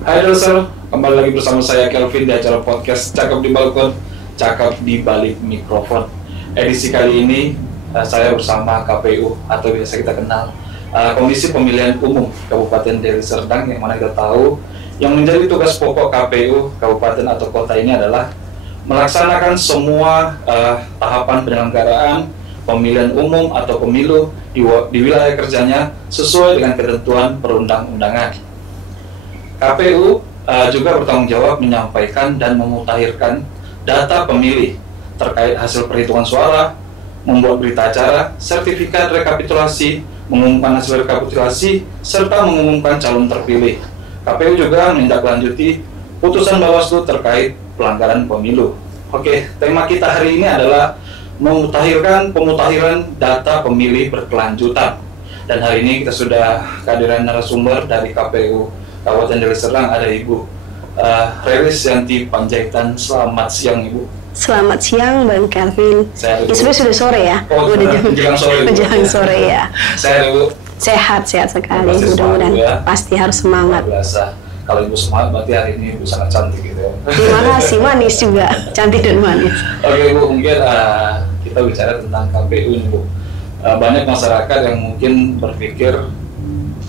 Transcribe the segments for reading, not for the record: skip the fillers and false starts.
Hai Doser, kembali lagi bersama saya Kelvin di acara podcast Cakap di Balkon, Cakap di Balik Mikrofon. Edisi kali ini saya bersama KPU atau biasa kita kenal Komisi Pemilihan Umum Kabupaten Deli Serdang, yang mana kita tahu yang menjadi tugas pokok KPU Kabupaten atau kota ini adalah melaksanakan semua tahapan penyelenggaraan pemilihan umum atau pemilu di wilayah kerjanya sesuai dengan ketentuan perundang-undangan. KPU juga bertanggung jawab menyampaikan dan memutakhirkan data pemilih terkait hasil perhitungan suara, membuat berita acara, sertifikat rekapitulasi, mengumumkan hasil rekapitulasi, serta mengumumkan calon terpilih. KPU juga menindaklanjuti putusan Bawaslu terkait pelanggaran pemilu. Oke, tema kita hari ini adalah pemutahiran data pemilih berkelanjutan. Dan hari ini kita sudah kehadiran narasumber dari KPU Kabupaten Deli Serdang, ada Ibu Relis Yanti Panjaitan. Selamat siang Ibu. Selamat siang Bang Kelvin. Sebenarnya sudah sore ya? Oh, menjelang sore. Menjelang sore ya. Saya Ibu. Sehat sekali. Mudah-mudahan ya. Pasti harus semangat. Biasa. Kalau Ibu semangat berarti hari ini Ibu sangat cantik gitu ya. Terima kasih, manis juga, cantik dan manis. Oke Bu, mungkin kita bicara tentang KPU nih Bu. Banyak masyarakat yang mungkin berpikir,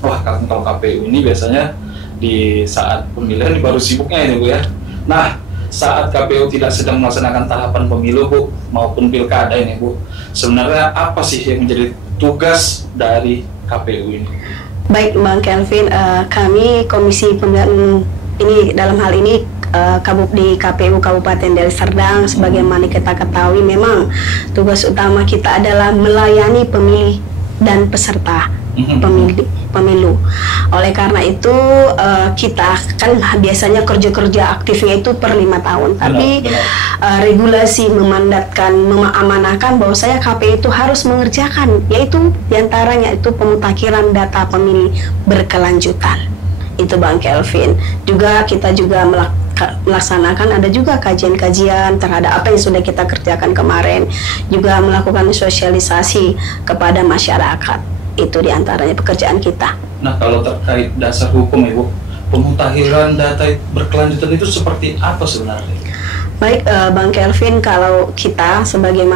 wah kalau KPU ini biasanya di saat pemilihan baru sibuknya ini Bu ya. Nah, saat KPU tidak sedang melaksanakan tahapan pemilu Bu maupun pilkada ini Bu, sebenarnya apa sih yang menjadi tugas dari KPU ini? Baik Bang Kelvin, kami Komisi Pemilihan ini dalam hal ini di KPU Kabupaten Deli Serdang, sebagaimana kita ketahui memang tugas utama kita adalah melayani pemilih dan peserta pemilu. Oleh karena itu kita kan biasanya kerja aktifnya itu per 5 tahun, tapi regulasi memandatkan, mengamanahkan bahwa saya KPU itu harus mengerjakan, yaitu diantaranya itu pemutakhiran data pemilih berkelanjutan. Itu Bang Kelvin. Juga kita juga melaksanakan, ada juga kajian-kajian terhadap apa yang sudah kita kerjakan kemarin, juga melakukan sosialisasi kepada masyarakat. Itu diantaranya pekerjaan kita. Nah, kalau terkait dasar hukum Ibu, pemutakhiran data berkelanjutan itu seperti apa sebenarnya? Baik Bang Kelvin, kalau kita sebagai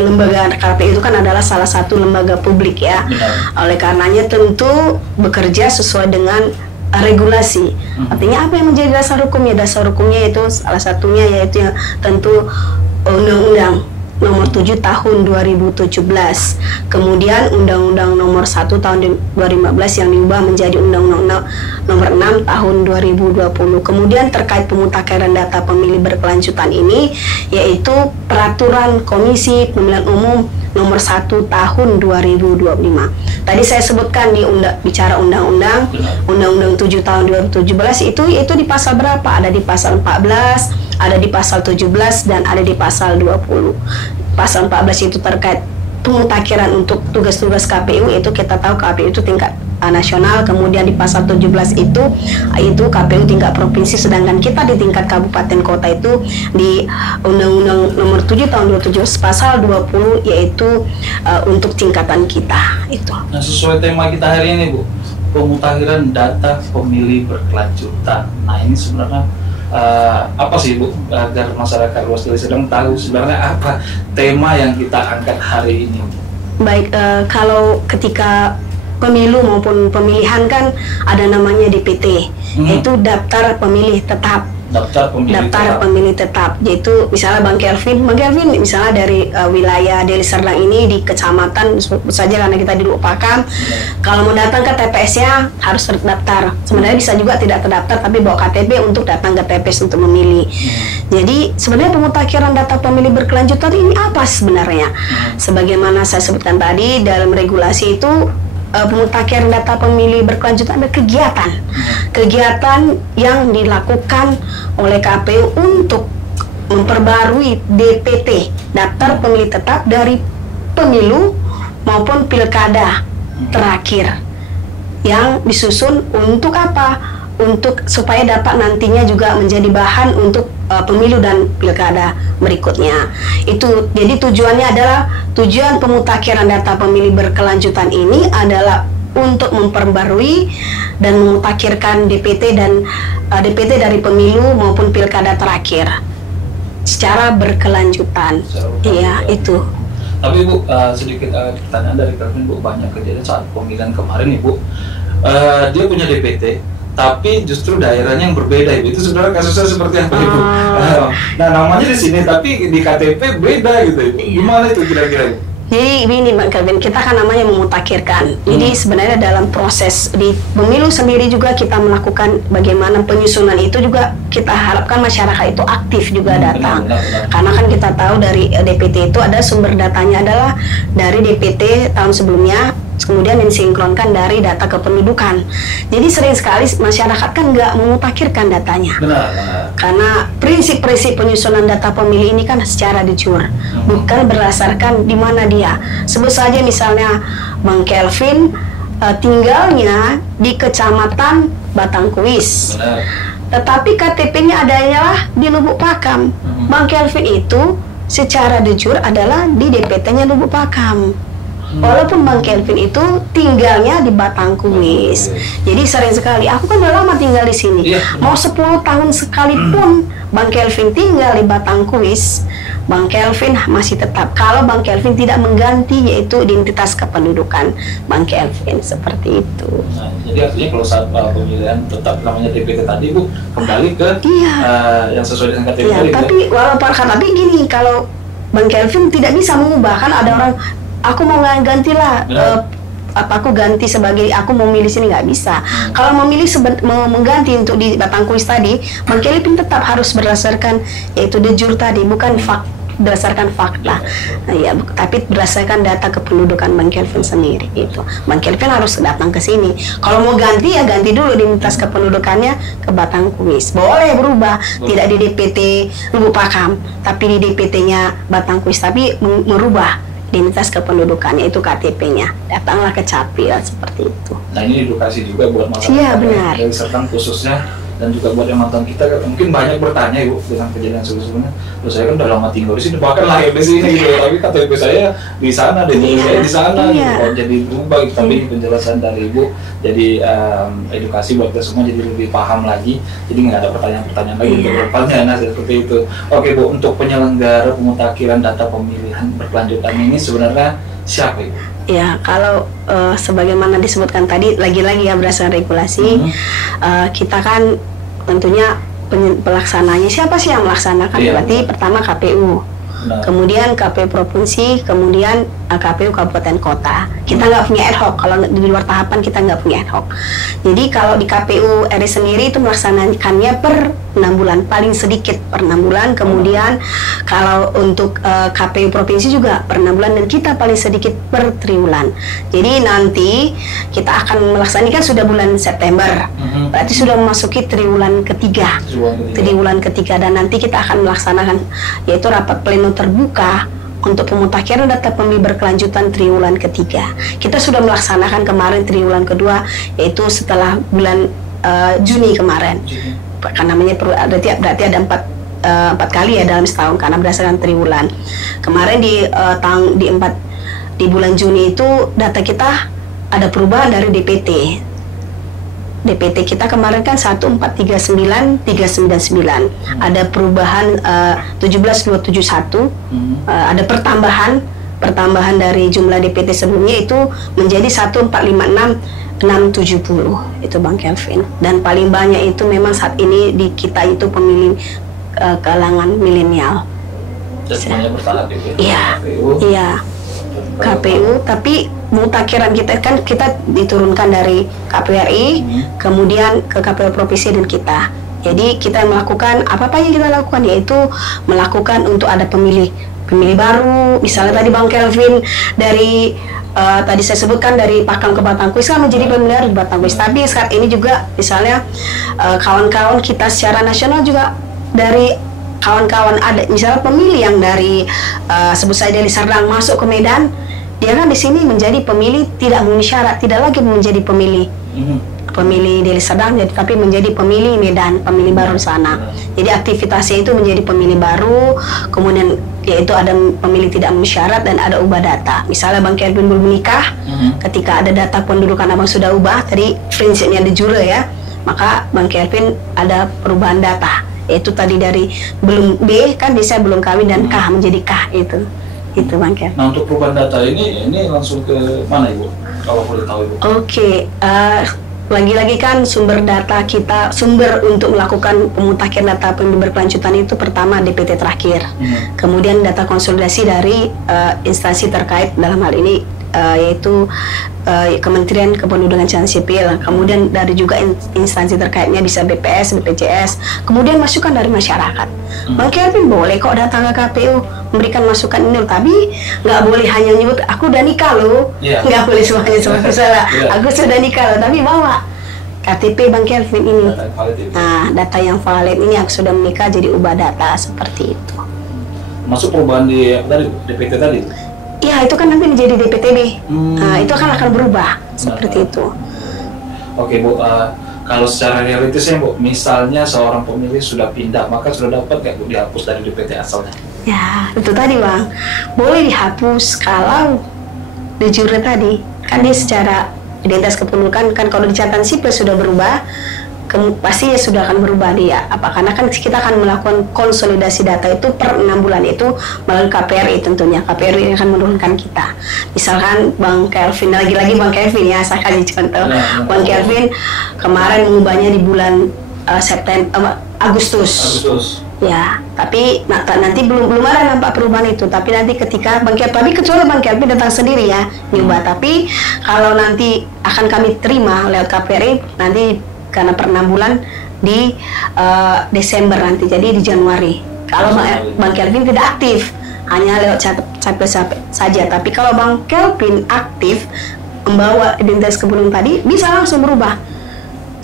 lembaga KPU itu kan adalah salah satu lembaga publik ya. Benar. Oleh karenanya tentu bekerja sesuai dengan regulasi. Artinya apa yang menjadi dasar hukumnya? Dasar hukumnya itu salah satunya yaitu tentu Undang-Undang Nomor 7 Tahun 2017, kemudian Undang-Undang Nomor 1 Tahun 2015 yang diubah menjadi Undang-Undang Nomor 6 Tahun 2020. Kemudian terkait pemutakhiran data pemilih berkelanjutan ini, yaitu Peraturan Komisi Pemilihan Umum Nomor 1 Tahun 2025. Tadi saya sebutkan bicara Undang-Undang 7 Tahun 2017 itu di pasal berapa? Ada di pasal 14, ada di pasal 17 dan ada di pasal 20. Pasal 14 itu terkait pemutakhiran untuk tugas-tugas KPU, itu kita tahu KPU itu tingkat nasional, kemudian di pasal 17 itu KPU tingkat provinsi, sedangkan kita di tingkat kabupaten kota itu di Undang-Undang Nomor 7 Tahun 2017 pasal 20 yaitu untuk tingkatan kita itu. Nah, sesuai tema kita hari ini Bu, pemutakhiran data pemilih berkelanjutan. Nah, ini sebenarnya apa sih Bu, agar masyarakat luas Deli Serdang tahu sebenarnya apa tema yang kita angkat hari ini? Baik, kalau ketika pemilu maupun pemilihan kan ada namanya DPT, yaitu daftar pemilih tetap. Daftar pemilih tetap, yaitu misalnya Bang Kelvin misalnya dari wilayah Deli Serdang ini di kecamatan saja karena kita di Lupakam, kalau mau datang ke TPS-nya harus terdaftar. Sebenarnya bisa juga tidak terdaftar tapi bawa KTP untuk datang ke TPS untuk memilih. Jadi sebenarnya pemutakhiran data pemilih berkelanjutan ini apa sebenarnya? Sebagaimana saya sebutkan tadi, dalam regulasi itu pemutakhiran data pemilih berkelanjutan ada kegiatan yang dilakukan oleh KPU untuk memperbarui DPT, daftar pemilih tetap, dari pemilu maupun pilkada terakhir, yang disusun untuk apa? Untuk supaya dapat nantinya juga menjadi bahan untuk pemilu dan pilkada berikutnya. Itu jadi tujuannya adalah, tujuan pemutakhiran data pemilih berkelanjutan ini adalah untuk memperbarui dan memutakhirkan DPT dan DPT dari pemilu maupun pilkada terakhir secara berkelanjutan. Iya, itu. Tapi Bu, sedikit pertanyaan dari Kelvin, Bu. Banyak kejadian saat pemilihan kemarin nih, Bu. Dia punya DPT, tapi justru daerahnya yang berbeda, Ibu. Itu sebenarnya kasusnya seperti apa, Ibu? Nah, namanya di sini, tapi di KTP beda gitu, Ibu. Gimana itu kira-kira, Ibu? Jadi ini Bang Kelvin, kita kan namanya memutakhirkan. Jadi sebenarnya dalam proses di pemilu sendiri juga kita melakukan bagaimana penyusunan itu juga kita harapkan masyarakat itu aktif juga datang. Karena kan kita tahu dari DPT itu ada sumber datanya adalah dari DPT tahun sebelumnya, kemudian disinkronkan dari data kependudukan. Jadi sering sekali masyarakat kan nggak memutakhirkan datanya. Benar. Karena prinsip-prinsip penyusunan data pemilih ini kan secara de jure, bukan berdasarkan di mana dia. Sebut saja misalnya Bang Kelvin tinggalnya di Kecamatan Batangkuis, tetapi KTP-nya adanya di Lubuk Pakam. Bang Kelvin itu secara de jure adalah di DPT-nya Lubuk Pakam. Walaupun Bang Kelvin itu tinggalnya di Batangkuis. Jadi sering sekali, aku kan udah lama tinggal di sini. Mau 10 tahun sekalipun Bang Kelvin tinggal di Batangkuis, Bang Kelvin masih tetap. Kalau Bang Kelvin tidak mengganti, yaitu identitas kependudukan Bang Kelvin, seperti itu. Nah, jadi artinya kalau saat pemilihan tetap namanya DPT tadi, Bu, kembali ke yang sesuai dengan KTP. Iya, tapi tapi gini, kalau Bang Kelvin tidak bisa mengubah, kan ada orang aku mau gantilah aku ganti sebagai aku mau milih sini, nggak bisa. Kalau memilih mengganti untuk di Batangkuis tadi, Bang Kelvin tetap harus berdasarkan yaitu de jure tadi, bukan berdasarkan fakta. Nah, ya, tapi berdasarkan data kependudukan Bang Kelvin sendiri itu. Bang Kelvin harus datang ke sini. Kalau mau ganti ya ganti dulu identitas kependudukannya ke Batangkuis. Boleh berubah, tidak di DPT Lubuk Pakam, tapi di DPT-nya Batangkuis, tapi merubah identitas kependudukannya itu KTP-nya. Datanglah ke Capil seperti itu. Nah, ini edukasi juga buat masyarakat. Iya, benar. Dari Serdang khususnya, dan juga buat yang nonton kita, mungkin banyak bertanya, Ibu, dengan kejadian sebelumnya. Terus saya kan udah lama tinggal di sini, bahkan lahir di sini gitu, tapi KTP saya di sana, dan saya di sana gitu. Kalau jadi berubah gitu, tapi penjelasan dari Ibu, jadi edukasi buat kita semua jadi lebih paham lagi. Jadi nggak ada pertanyaan-pertanyaan lagi untuk pertanyaan seperti itu. Oke, Bu, untuk penyelenggara pemutakhiran data pemilihan berkelanjutan ini sebenarnya siapa, Ibu? Ya, kalau sebagaimana disebutkan tadi, lagi-lagi ya berdasarkan regulasi, kita kan tentunya pelaksananya, siapa sih yang melaksanakan? Berarti pertama KPU, kemudian KPU Provinsi, kemudian KPU Kabupaten Kota. Kita nggak punya ad hoc, kalau di luar tahapan kita nggak punya ad hoc. Jadi kalau di KPU RI sendiri itu melaksanakannya per 6 bulan, paling sedikit per 6 bulan. Kemudian kalau untuk KPU Provinsi juga per 6 bulan, dan kita paling sedikit per triwulan. Jadi nanti kita akan melaksanakan sudah bulan September, berarti sudah memasuki triwulan ketiga. Triwulan ketiga, dan nanti kita akan melaksanakan yaitu rapat pleno terbuka untuk pemutakhiran data pemilih berkelanjutan triwulan ketiga. Kita sudah melaksanakan kemarin triwulan kedua, yaitu setelah bulan Juni kemarin. Karena namanya berarti ada 4 kali ya dalam setahun, karena berdasarkan triwulan. Kemarin di bulan Juni itu data kita ada perubahan dari DPT. DPT kita kemarin kan 1439399, ada perubahan 17271, ada pertambahan dari jumlah DPT sebelumnya itu menjadi 1456670, itu Bang Kelvin. Dan paling banyak itu memang saat ini di kita itu pemilih kalangan milenial. Dan semuanya bersalah gitu ya? Iya. KPU, tapi mutakhiran kita kan kita diturunkan dari KPU RI, kemudian ke KPU Provinsi dan kita. Jadi kita melakukan apa yang kita lakukan, yaitu melakukan untuk ada pemilih baru. Misalnya tadi Bang Kelvin dari tadi saya sebutkan dari Pakam ke Batangkuis kan menjadi pemilih di Batangkuis. Tapi saat ini juga misalnya kawan-kawan kita secara nasional juga dari kawan-kawan ada misalnya pemilih yang dari sebut saja dari Serdang masuk ke Medan, dia kan di sini menjadi pemilih tidak memenuhi syarat, tidak lagi menjadi pemilih pemilih Deli Serdang, tapi menjadi pemilih Medan, pemilih baru di sana. Jadi aktivitasnya itu menjadi pemilih baru, kemudian yaitu ada pemilih tidak memenuhi syarat dan ada ubah data. Misalnya Bang Kelvin belum menikah, ketika ada data pendudukan Abang sudah ubah, tadi prinsipnya de jure ya, maka Bang Kelvin ada perubahan data. Yaitu tadi dari belum B kan bisa belum kawin dan K menjadi K itu Bang Kelvin. Nah untuk perubahan data ini langsung ke mana Ibu? Kalau boleh tahu Ibu. Oke, lagi-lagi kan sumber data kita, sumber untuk melakukan pemutakhiran data pemilih berkelanjutan itu pertama DPT terakhir, kemudian data konsolidasi dari instansi terkait dalam hal ini yaitu Kementerian Kependudukan Catatan Sipil, kemudian dari juga instansi terkaitnya bisa BPS, BPJS, kemudian masukan dari masyarakat. Bang Kelvin boleh kok datang ke KPU memberikan masukan ini, tapi nggak boleh hanya nyebut aku udah nikah loh, nggak boleh semuanya seperti salah. Aku sudah nikah loh, tapi bawa KTP Bang Kelvin ini, data yang valid ini aku sudah menikah, jadi ubah data seperti itu. Masuk perubahan di DPT tadi? Ya itu kan nanti menjadi DPTB, itu akan berubah seperti itu. Oke Bu, kalau secara realitasnya Bu, misalnya seorang pemilih sudah pindah, maka sudah dapat nggak Bu dihapus dari DPT asalnya? Ya itu tadi Bang, boleh dihapus kalau de jure tadi, kan dia secara identitas kependudukan kan kalau di catatan sipil sudah berubah, pasti ya sudah akan berubah dia. Karena kan kita akan melakukan konsolidasi data itu per 6 bulan itu melalui KPRI tentunya. KPRI akan menurunkan kita. Misalkan Bang Kelvin, lagi-lagi Bang Kelvin ya, saya kasih contoh. Bang Kelvin kemarin mengubahnya di bulan Agustus. Ya, tapi nanti belum ada nampak perubahan itu. Tapi nanti ketika Bang Kelvin, tapi kecuali Bang Kelvin datang sendiri ya, nyubah. Tapi kalau nanti akan kami terima lewat KPRI nanti karena per 6 bulan di Desember nanti, jadi di Januari. Kalau Bang Kelvin tidak aktif, hanya lewat capil saja. Tapi kalau Bang Kelvin aktif membawa identitas kependudukan tadi, bisa langsung berubah.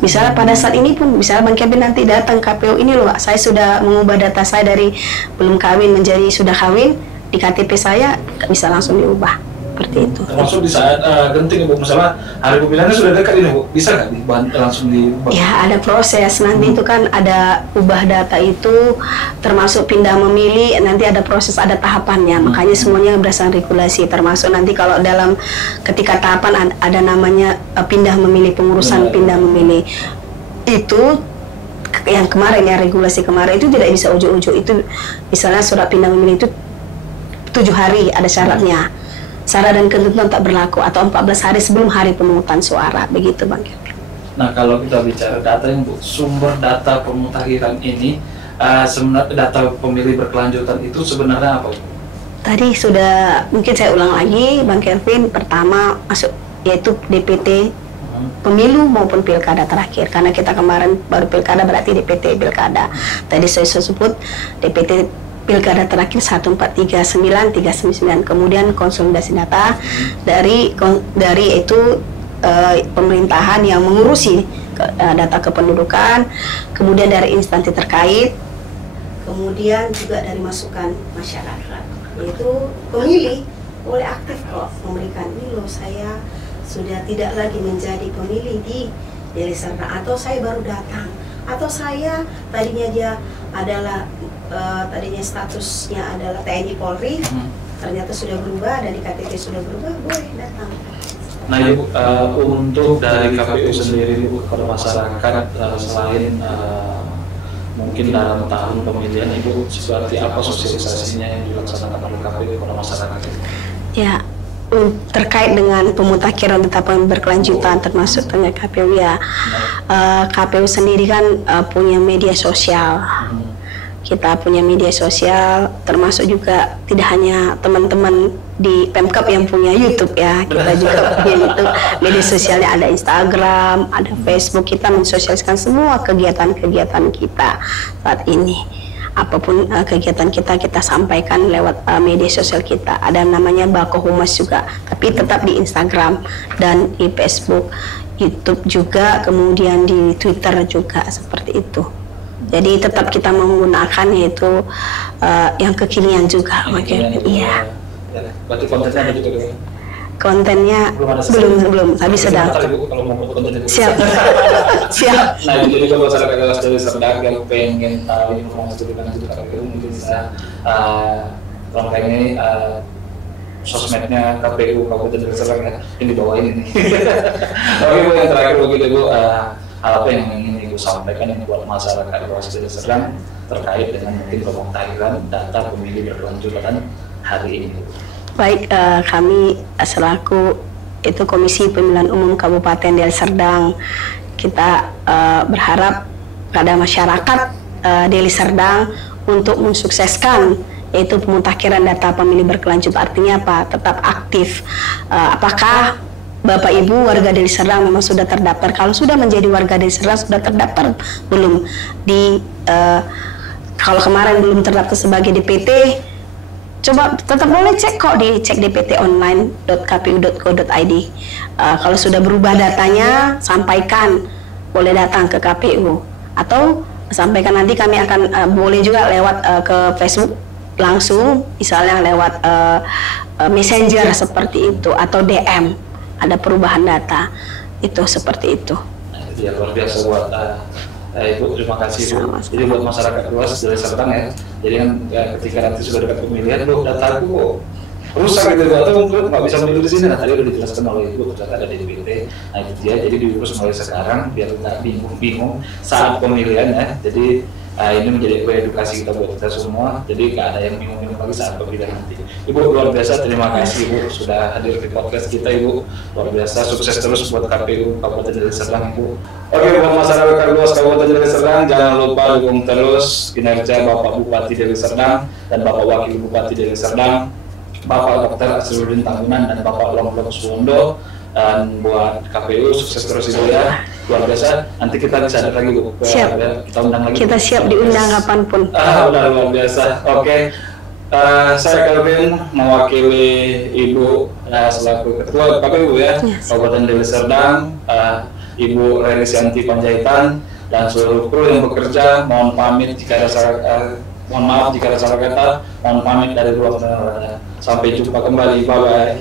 Misalnya pada saat ini pun, misalnya Bang Kelvin nanti datang KPU, ini loh, saya sudah mengubah data saya dari belum kawin menjadi sudah kawin, di KTP saya bisa langsung diubah. Seperti itu. Termasuk di saat genting Bu, misalnya hari pemilihannya sudah dekat ini Bu, bisa nggak langsung diubah? Ya ada proses, nanti itu kan ada ubah data itu, termasuk pindah memilih, nanti ada proses, ada tahapannya, makanya semuanya berdasarkan regulasi, termasuk nanti kalau dalam ketika tahapan ada namanya pindah memilih, pengurusan pindah memilih, itu yang kemarin ya, regulasi kemarin itu tidak bisa ujuk-ujuk, itu misalnya surat pindah memilih itu 7 hari ada syaratnya. Syarat dan ketentuan tak berlaku atau 14 hari sebelum hari pemungutan suara, begitu Bang Kelvin. Nah kalau kita bicara data yang Bu, sumber data pemutakhiran ini, sebenarnya data pemilih berkelanjutan itu sebenarnya apa Bu? Tadi sudah, mungkin saya ulang lagi Bang Kelvin, pertama masuk yaitu DPT pemilu maupun pilkada terakhir, karena kita kemarin baru pilkada berarti DPT pilkada. Tadi saya sebut DPT pilkada terakhir 1439, kemudian konsolidasi data dari itu pemerintahan yang mengurusi data kependudukan, kemudian dari instansi terkait, kemudian juga dari masukan masyarakat, yaitu pemilih boleh aktif kok memberikan, ini loh saya sudah tidak lagi menjadi pemilih di Deli Serdang, atau saya baru datang, atau saya tadinya dia adalah tadinya statusnya adalah TNI Polri, ternyata sudah berubah dan di KTP sudah berubah, boleh datang. Nah Ibu, untuk dari KPU sendiri Bu, pada masyarakat selain mungkin dalam tahun pemilihan Ibu, seperti apa sosialisasinya yang dilaksanakan oleh KPU pada masyarakat? Ya, terkait dengan pemutakhiran tetapkan berkelanjutan termasuk dengan KPU ya, KPU sendiri kan punya media sosial. Kita punya media sosial, termasuk juga tidak hanya teman-teman di Pemkab yang punya YouTube ya, kita juga punya YouTube. Media sosialnya ada Instagram, ada Facebook, kita mensosialisasikan semua kegiatan-kegiatan kita saat ini. Apapun kegiatan kita sampaikan lewat media sosial kita. Ada namanya Bako Humas juga, tapi tetap di Instagram dan di Facebook, YouTube juga, kemudian di Twitter juga, seperti itu. Jadi tetap kita menggunakan yaitu yang kekinian juga, makanya iya. Berarti kontennya ada juga. kontennya Belum ada belum, tapi sedang. Ntar, Ibu, kalau mau buat konten itu. Siap. Siap. Nah, jadi kalau masyarakat kelas dari Serdang yang pengen tahu informasi tentang KPU mungkin bisa konten ini sosmednya KPU Kabupaten Deli Serdang ya, ini di bawah ini. Oke Bu, yang terakhir begitu Bu, hal apa yang ingin Ibu sampaikan ini buat masyarakat luas Deli Serdang terkait dengan mungkin pemutahiran data pemilih berkelanjutan hari ini? Baik, kami selaku itu Komisi Pemilihan Umum Kabupaten Deli Serdang, kita berharap pada masyarakat Deli Serdang untuk mensukseskan yaitu pemutakhiran data pemilih berkelanjutan. Artinya apa? Tetap aktif. Apakah Bapak Ibu warga Deli Serdang memang sudah terdaftar? Kalau sudah menjadi warga Deli Serdang, sudah terdaftar belum di kalau kemarin belum terdaftar sebagai DPT, coba tetap boleh cek kok, dicek dptonline.kpu.go.id. Kalau sudah berubah datanya, sampaikan, boleh datang ke KPU atau sampaikan, nanti kami akan boleh juga lewat ke Facebook langsung, misalnya lewat Messenger seperti itu atau DM, ada perubahan data itu seperti itu. Ya, luar biasa buat Ibu, terima kasih Bu. Jadi buat masyarakat luas Deli Serdang ya, jadi kan ketika nanti sudah dekat pemilihan, Bu, dataku kok rusak gitu, atau nggak bisa memilih di sini. Nah, tadi udah dijelaskan oleh Ibu, sudah ada di DPT. Nah itu dia, jadi diurus mulai sekarang biar nggak bingung saat pemilihan ya. Jadi ini menjadi edukasi kita buat kita semua, jadi nggak ada yang bingung lagi saat pemilihan nanti. Ibu luar biasa, terima kasih Ibu sudah hadir di podcast kita Ibu, luar biasa, sukses terus buat KPU Kabupaten Deli Serdang Ibu. Oke, buat masyarakat luas Kabupaten Deli Serdang, jangan lupa dukung terus kinerja Bapak Bupati Deli Serdang dan Bapak Wakil Bupati Deli Serdang, Bapak Dr. Asrudin Tambunan dan Bapak Long Suwondo. Dan buat KPU sukses terus Ibu ya, luar biasa. Nanti kita bisa ada lagi Bu. Siap. Kita undang lagi. Kita siap diundang kapanpun. Udah luar biasa. Oke. Saya Kelvin mewakili Ibu selaku Ketua KPU ya, Kabupaten Deli Serdang, Ibu Reni Sianti Panjaitan dan seluruh kru yang bekerja. Mohon pamit jika ada mohon maaf jika ada salah kata. Mohon pamit dari ruang. Sampai jumpa kembali. Bye bye.